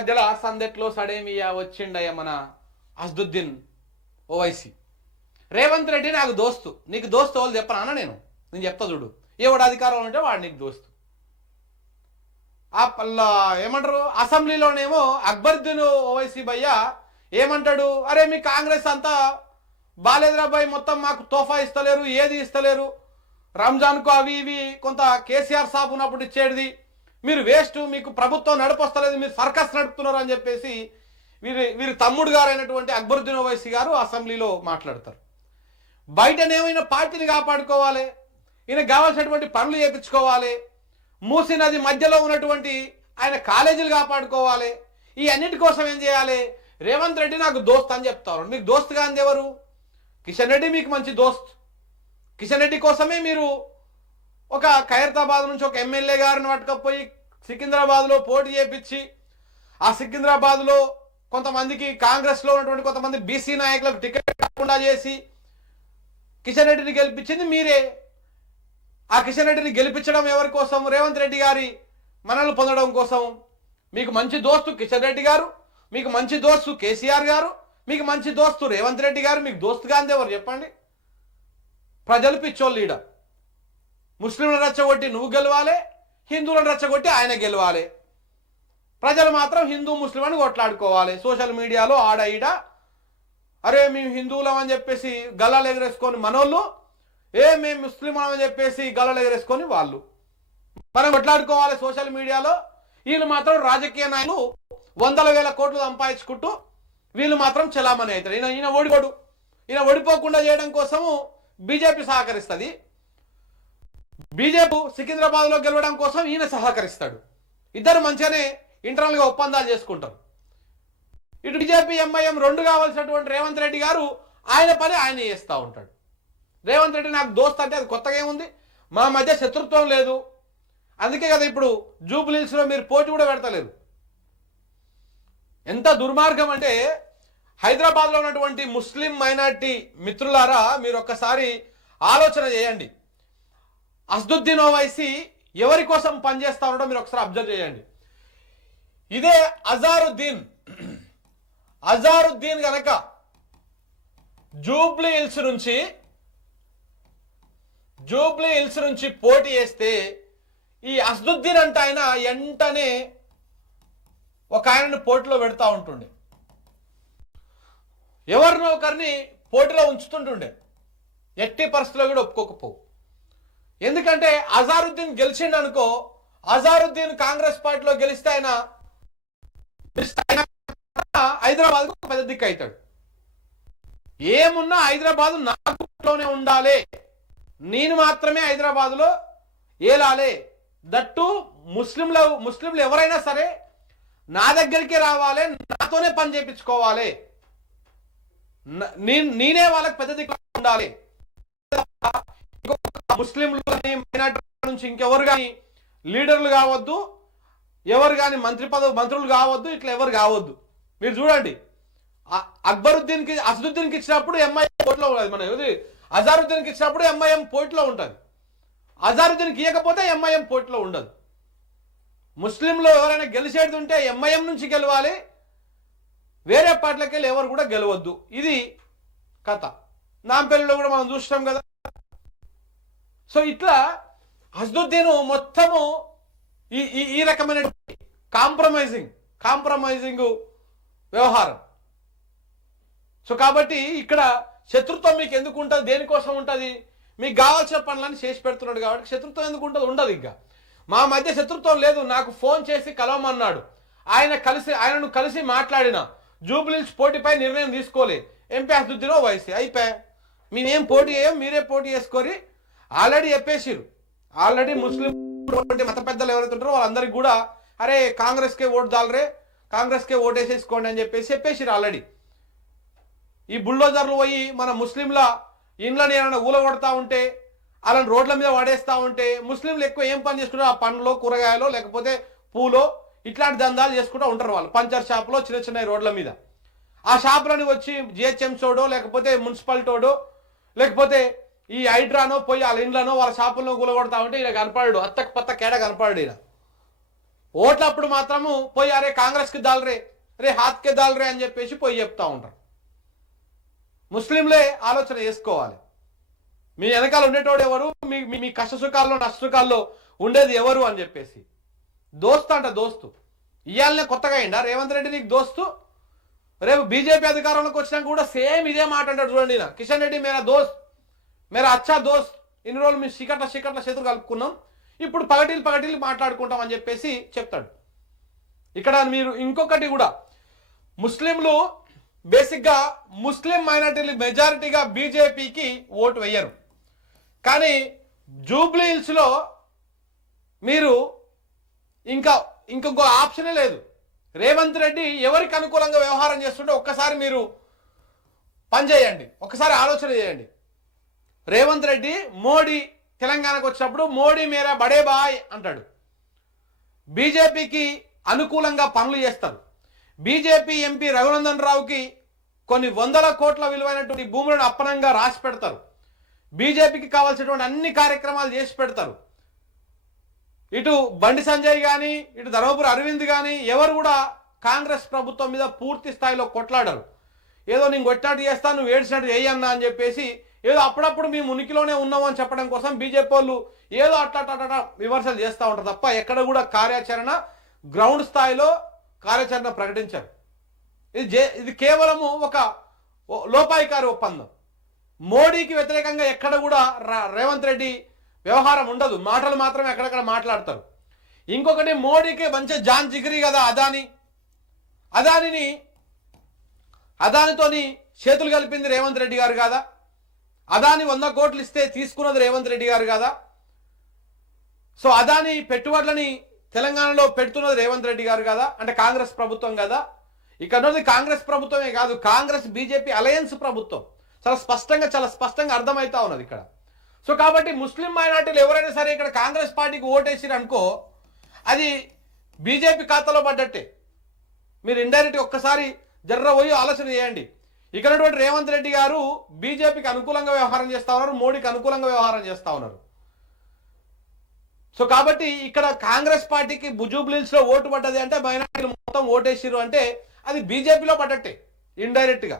మధ్యలో సందెట్లో సడేమియా వచ్చిండయ్య మన అసదుద్దీన్ ఓవైసీ. రేవంత్ రెడ్డి నాకు దోస్తు, నీకు దోస్తు వాళ్ళు చెప్పనా నేను చెప్తా చూడు. ఎవడు అధికారంలో ఉంటే వాడు నీకు దోస్తు. ఏమంటారు అసెంబ్లీలోనేమో అక్బరుద్దీన్ ఓవైసీ భయ్య ఏమంటాడు, అరే మీ కాంగ్రెస్ అంతా బాలేద్రాబాయ్ మొత్తం మాకు తోఫా ఇస్తలేరు, ఏది ఇస్తలేరు, రంజాన్కు అవి ఇవి కొంత కేసీఆర్ సాబ్ ఉన్నప్పుడు ఇచ్చేది, మీరు వేస్ట్, మీకు ప్రభుత్వం నడిపొస్తలేదు, మీరు సర్కస్ నడుపుతున్నారు అని చెప్పేసి వీరి తమ్ముడు గారు అయినటువంటి అక్బరుద్దీన్ ఓవైసీ గారు అసెంబ్లీలో మాట్లాడతారు. బయటనేమైనా పార్టీని కాపాడుకోవాలి, ఈయన కావాల్సినటువంటి పనులు చేయించుకోవాలి, మూసీ నది మధ్యలో ఉన్నటువంటి ఆయన కాలేజీలు కాపాడుకోవాలి, ఈ అన్నిటి కోసం ఏం చేయాలి, రేవంత్ రెడ్డి నాకు దోస్త్ అని చెప్తారు. మీకు దోస్తుగా అంది ఎవరు? కిషన్ రెడ్డి మీకు మంచి దోస్త్. కిషన్ రెడ్డి కోసమే మీరు ఒక ఖైరతాబాద్ నుంచి ఒక ఎమ్మెల్యే గారిని పట్టుకపోయి సికింద్రాబాద్లో పోటీ చేపించి ఆ సికింద్రాబాద్లో కొంతమందికి కాంగ్రెస్లో ఉన్నటువంటి కొంతమంది బీసీ నాయకులకు టికెట్ కాకుండా చేసి కిషన్ రెడ్డిని గెలిపించింది మీరే. ఆ కిషన్ రెడ్డిని గెలిపించడం ఎవరి కోసం? రేవంత్ రెడ్డి గారి మనల్ని పొందడం కోసం. మీకు మంచి దోస్తు కిషన్ రెడ్డి గారు, మీకు మంచి దోస్తు కేసీఆర్ గారు, మీకు మంచి దోస్తు రేవంత్ రెడ్డి గారు, మీకు దోస్తుగా అంది ఎవరు చెప్పండి? ప్రజలు పిచ్చోళ్ళు. ఈడ ముస్లింలను రెచ్చగొట్టి నువ్వు గెలవాలి, హిందువులను రెచ్చగొట్టి ఆయన గెలవాలి. ప్రజలు మాత్రం హిందూ ముస్లిం అని కొట్లాడుకోవాలి. సోషల్ మీడియాలో ఆడ ఈడ అరే మేము హిందువులం అని చెప్పేసి గల్లాలు ఎగరేసుకొని మనోళ్ళు, మేము ముస్లిం అని చెప్పేసి గల్లాలు ఎగరేసుకొని వాళ్ళు. మనం కొట్లాడుకోవాలి సోషల్ మీడియాలో. వీళ్ళు మాత్రం రాజకీయ నాయకులు 100,000 కోట్లు సంపాదించుకుంటూ వీళ్ళు మాత్రం చలామణి అవుతారు. ఈయన ఓడిపోడు. ఈయన ఓడిపోకుండా చేయడం కోసము బీజేపీ సహకరిస్తుంది. బీజేపీ సికింద్రాబాద్లో గెలవడం కోసం ఈయన సహకరిస్తాడు. ఇద్దరు మంచిగానే ఇంటర్నల్గా ఒప్పందాలు చేసుకుంటారు. ఇటు బీజేపీ ఎంఐఎం రెండు కావాల్సినటువంటి రేవంత్ రెడ్డి గారు ఆయన పని ఆయన చేస్తూ ఉంటాడు. రేవంత్ రెడ్డి నాకు దోస్త్ అంటే అది కొత్తగా ఏముంది, మా మధ్య శత్రుత్వం లేదు. అందుకే కదా ఇప్పుడు జూబ్లీహిల్స్లో మీరు పోటీ కూడా పెడతలేదు. ఎంత దుర్మార్గం అంటే హైదరాబాద్లో ఉన్నటువంటి ముస్లిం మైనార్టీ మిత్రులారా మీరు ఒక్కసారి ఆలోచన చేయండి. అసదుద్దీన్ ఓవైసీ ఎవరి కోసం పనిచేస్తా ఉన్నాడో మీరు ఒకసారి అబ్జర్వ్ చేయండి. ఇదే అజారుద్దీన్ గనక జూబ్లీ హిల్స్ నుంచి పోటీ చేస్తే ఈ అసదుద్దీన్ అంటే ఆయన వెంటనే ఒక ఆయనను పోటీలో పెడతా ఉంటుండే, ఎవరినో ఒకరిని పోటీలో ఉంచుతుంటుండే. ఎట్టి పరిస్థితుల్లో కూడా ఒప్పుకోకపోవు. ఎందుకంటే అజారుద్దీన్ గెలిచిండు అనుకో, అజారుద్దీన్ కాంగ్రెస్ పార్టీలో గెలిస్తే ఆయన హైదరాబాద్ పెద్ద దిక్కు అవుతాడు. ఏమున్నా హైదరాబాద్ నాలోనే ఉండాలి, నేను మాత్రమే హైదరాబాద్లో ఏలాలే. దట్టు ముస్లింలు ఎవరైనా సరే నా దగ్గరికి రావాలి, నాతోనే పని చేయించుకోవాలి, నేనే వాళ్ళకి పెద్ద దిక్కు ఉండాలి. ముస్లింలు నుంచి ఇంకెవరు కానీ లీడర్లు కావద్దు, ఎవరు కానీ మంత్రులు కావద్దు, ఇట్లా ఎవరు కావద్దు. మీరు చూడండి అసదుద్దీన్కి ఇచ్చినప్పుడు ఎంఐఎం పోటీలో ఉంటుంది, మన అజారుద్దీన్కి ఇచ్చినప్పుడు ఎంఐఎం పోటీలో ఉంటుంది. అజారుద్దీన్కి ఇవ్వకపోతే ఎంఐఎం పోటీలో ఉండదు. ముస్లింలో ఎవరైనా గెలిచేది ఉంటే ఎంఐఎం నుంచి గెలవాలి, వేరే పార్టీలకి వెళ్ళి ఎవరు కూడా గెలవద్దు. ఇది కథ. నాంపల్లిలో కూడా మనం చూస్తాం కదా. సో ఇట్లా అసదుద్దీన్ మొత్తము ఈ రకమైన కాంప్రమైజింగ్ వ్యవహారం. సో కాబట్టి ఇక్కడ శత్రుత్వం మీకు ఎందుకు ఉంటుంది, దేనికోసం ఉంటుంది? మీకు కావాల్సిన పనులన్నీ చేసి పెడుతున్నాడు కాబట్టి శత్రుత్వం ఎందుకు ఉంటుంది? ఉండదు. ఇంకా మా మధ్య శత్రుత్వం లేదు. నాకు ఫోన్ చేసి కలవమన్నాడు, ఆయనను కలిసి మాట్లాడిన, జూబ్లీహిల్స్ పోటీపై నిర్ణయం తీసుకోలే, ఎంపీ అసదుద్దీన్ ఓవైసీ అయిపోయా. మేమేం పోటీ చేయం, మీరే పోటీ చేసుకొని ఆల్రెడీ చెప్పేసిరు. ఆల్రెడీ ముస్లిం మత పెద్దలు ఎవరైతే ఉంటారో వాళ్ళందరికీ కూడా అరే కాంగ్రెస్కే ఓటు దాలరే, కాంగ్రెస్కే ఓటేసేసుకోండి అని చెప్పేసిరు ఆల్రెడీ. ఈ బుల్డోజర్లు పోయి మన ముస్లింల ఇండ్లని ఏమైనా ఊలగొడతా ఉంటే, అలాంటి రోడ్ల మీద వాడేస్తూ ఉంటే, ముస్లింలు ఎక్కువ ఏం పని చేసుకుంటారు? ఆ పండ్లో, కూరగాయలో, లేకపోతే పూలో ఇట్లాంటి దందాలు చేసుకుంటూ ఉంటారు వాళ్ళు. పంచర్ షాపులో చిన్న రోడ్ల మీద ఆ షాపులని వచ్చి జిహెచ్ఎంసోడో లేకపోతే మున్సిపాలిటోడో లేకపోతే ఈ హైడ్రానో పోయి వాళ్ళ ఇండ్లనో వాళ్ళ షాపుల్లో కూలగొడతా ఉంటే ఇలా కనపడాడు, అత్తకు పత్త కేడ కనపడాడు. ఇలా ఓట్లప్పుడు మాత్రము పోయి అరే కాంగ్రెస్కి దాల్రే రే హాత్కే దాల్రే అని చెప్పేసి పోయి చెప్తా ఉంటారు. ముస్లింలే ఆలోచన చేసుకోవాలి. మీ వెనకాల ఉండేటోడు ఎవరు, మీ మీ కష్ట సుఖాల్లో నష్ట సుఖాల్లో ఉండేది ఎవరు అని చెప్పేసి. దోస్తు అంట దోస్తు. ఇవాళనే కొత్తగా అయిందా రేవంత్ రెడ్డి నీకు దోస్తు? రేపు బీజేపీ అధికారంలోకి వచ్చినాక కూడా సేమ్ ఇదే మాట అంటాడు చూడండి. కిషన్ రెడ్డి మేరా దోస్త్, మేరా అచ్చా దోస్త్, ఇన్ని రోజులు మేము చీకట్ల చేతులు కలుపుకున్నాం, ఇప్పుడు పగటిలు మాట్లాడుకుంటాం అని చెప్పేసి చెప్తాడు. ఇక్కడ మీరు ఇంకొకటి కూడా, ముస్లింలు బేసిక్గా ముస్లిం మైనారిటీలు మెజారిటీగా బీజేపీకి ఓటు వేయరు. కానీ జూబ్లీ హిల్స్లో మీరు ఇంకొక ఆప్షనే లేదు. రేవంత్ రెడ్డి ఎవరికి అనుకూలంగా వ్యవహారం చేస్తుంటే ఒక్కసారి మీరు పనిచేయండి, ఒక్కసారి ఆలోచన చేయండి. రేవంత్ రెడ్డి మోడీ తెలంగాణకు వచ్చినప్పుడు మోడీ మేరా బడే బాయ్ అంటాడు. బీజేపీకి అనుకూలంగా పనులు చేస్తారు. బీజేపీ ఎంపీ రఘునందన్ రావుకి కొన్ని వందల కోట్ల విలువైనటువంటి భూములను అప్పనంగా రాసి పెడతారు. బీజేపీకి కావాల్సినటువంటి అన్ని కార్యక్రమాలు చేసి పెడతారు. ఇటు బండి సంజయ్ కానీ ఇటు ధర్మపురి అరవింద్ కానీ ఎవరు కూడా కాంగ్రెస్ ప్రభుత్వం మీద పూర్తి స్థాయిలో కొట్లాడరు. ఏదో నేను కొట్టినట్టు చేస్తాను, నువ్వు ఏడ్చినట్టు చేయన్నా అని చెప్పేసి ఏదో అప్పుడప్పుడు మేము ఉనికిలోనే ఉన్నామని చెప్పడం కోసం బీజేపీ వాళ్ళు ఏదో అట్లా విమర్శలు చేస్తూ ఉంటారు తప్ప ఎక్కడ కూడా కార్యాచరణ గ్రౌండ్ స్థాయిలో కార్యాచరణ ప్రకటించారు. ఇది కేవలము ఒక లోపాయికారి ఒప్పందం. మోడీకి వ్యతిరేకంగా ఎక్కడ కూడా రేవంత్ రెడ్డి వ్యవహారం ఉండదు, మాటలు మాత్రమే ఎక్కడెక్కడ మాట్లాడతారు. ఇంకొకటి, మోడీకి మంచి జాన్ జిగిరి కదా అదానితోని చేతులు కలిపింది రేవంత్ రెడ్డి గారు కాదా? అదాని 100 కోట్లు ఇస్తే తీసుకున్నది రేవంత్ రెడ్డి గారు కాదా? సో అదాని పెట్టుబడులని తెలంగాణలో పెడుతున్నది రేవంత్ రెడ్డి గారు కదా, అంటే కాంగ్రెస్ ప్రభుత్వం కదా. ఇక్కడ కాంగ్రెస్ ప్రభుత్వమే కాదు, కాంగ్రెస్ బీజేపీ అలయన్స్ ప్రభుత్వం. చాలా స్పష్టంగా అర్థమవుతా ఉన్నది ఇక్కడ. సో కాబట్టి ముస్లిం మైనార్టీలు ఎవరైనా సరే ఇక్కడ కాంగ్రెస్ పార్టీకి ఓటేసిరు అనుకో, అది బీజేపీ ఖాతాలో పడ్డట్టే. మీరు ఇండైరెక్ట్గా ఒక్కసారి పోయి ఆలోచన చేయండి. ఇక్కడ రేవంత్ రెడ్డి గారు బీజేపీకి అనుకూలంగా వ్యవహారం చేస్తూ ఉన్నారు, మోడీకి అనుకూలంగా వ్యవహారం చేస్తూ ఉన్నారు. సో కాబట్టి ఇక్కడ కాంగ్రెస్ పార్టీకి జూబ్లీహిల్స్ లో ఓటు పడ్డది అంటే, మైనార్టీలు మొత్తం ఓటేసిరు అంటే అది బీజేపీలో పడ్డట్టే ఇండైరెక్ట్గా.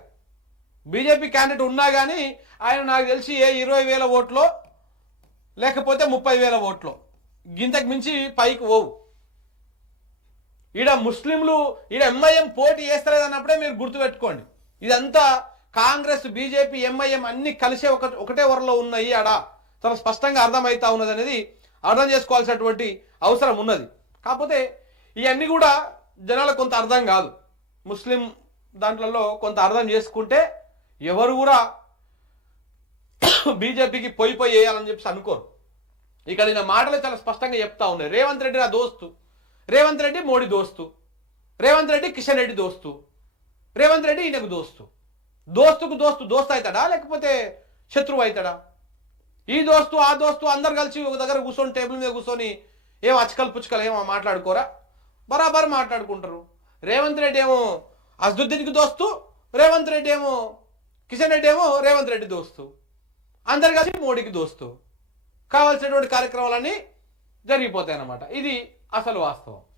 బీజేపీ క్యాండిడేట్ ఉన్నా కానీ ఆయన నాకు తెలిసి 20,000 ఓట్లో లేకపోతే 30,000 ఓట్లో, గింతకు మించి పైకి పోవు. ఈడ ముస్లింలు ఈడ ఎంఐఎం పోటీ చేస్తలేదన్నప్పుడే మీరు గుర్తుపెట్టుకోండి. ఇదంతా కాంగ్రెస్ బీజేపీ ఎంఐఎం అన్ని కలిసే ఒకటే వరలో ఉన్నాయి. ఆడ చాలా స్పష్టంగా అర్థమవుతా ఉన్నది అనేది అర్థం చేసుకోవాల్సినటువంటి అవసరం ఉన్నది. కాకపోతే ఇవన్నీ కూడా జనాలకు కొంత అర్థం కాదు. ముస్లిం దాంట్లో కొంత అర్థం చేసుకుంటే ఎవరు కూడా బీజేపీకి పోయి వేయాలని చెప్పి అనుకోరు. ఇక్కడ ఈయన మాటలు చాలా స్పష్టంగా చెప్తా ఉన్నాయి. రేవంత్ రెడ్డి నా దోస్తు, రేవంత్ రెడ్డి మోడీ దోస్తు, రేవంత్ రెడ్డి కిషన్ రెడ్డి దోస్తు, రేవంత్ రెడ్డి ఈయనకు దోస్తు. దోస్తు అవుతాడా లేకపోతే శత్రువు అవుతాడా? ఈ దోస్తు ఆ దోస్తు అందరు కలిసి ఒక దగ్గర కూర్చొని టేబుల్ మీద కూర్చొని ఏం అచ్చకలు పుచ్చకలు ఏమో మాట్లాడుకోరా? బరాబర్ మాట్లాడుకుంటారు. రేవంత్ రెడ్డి ఏమో అసదుద్దీన్కి దోస్తు, రేవంత్ రెడ్డి ఏమో కిషన్ రెడ్డి ఏమో రేవంత్ రెడ్డి దోస్తు, అందరు కలిసి మోడీకి దోస్తు. కావాల్సినటువంటి కార్యక్రమాలన్నీ జరిగిపోతాయి అన్నమాట. ఇది అసలు వాస్తవం.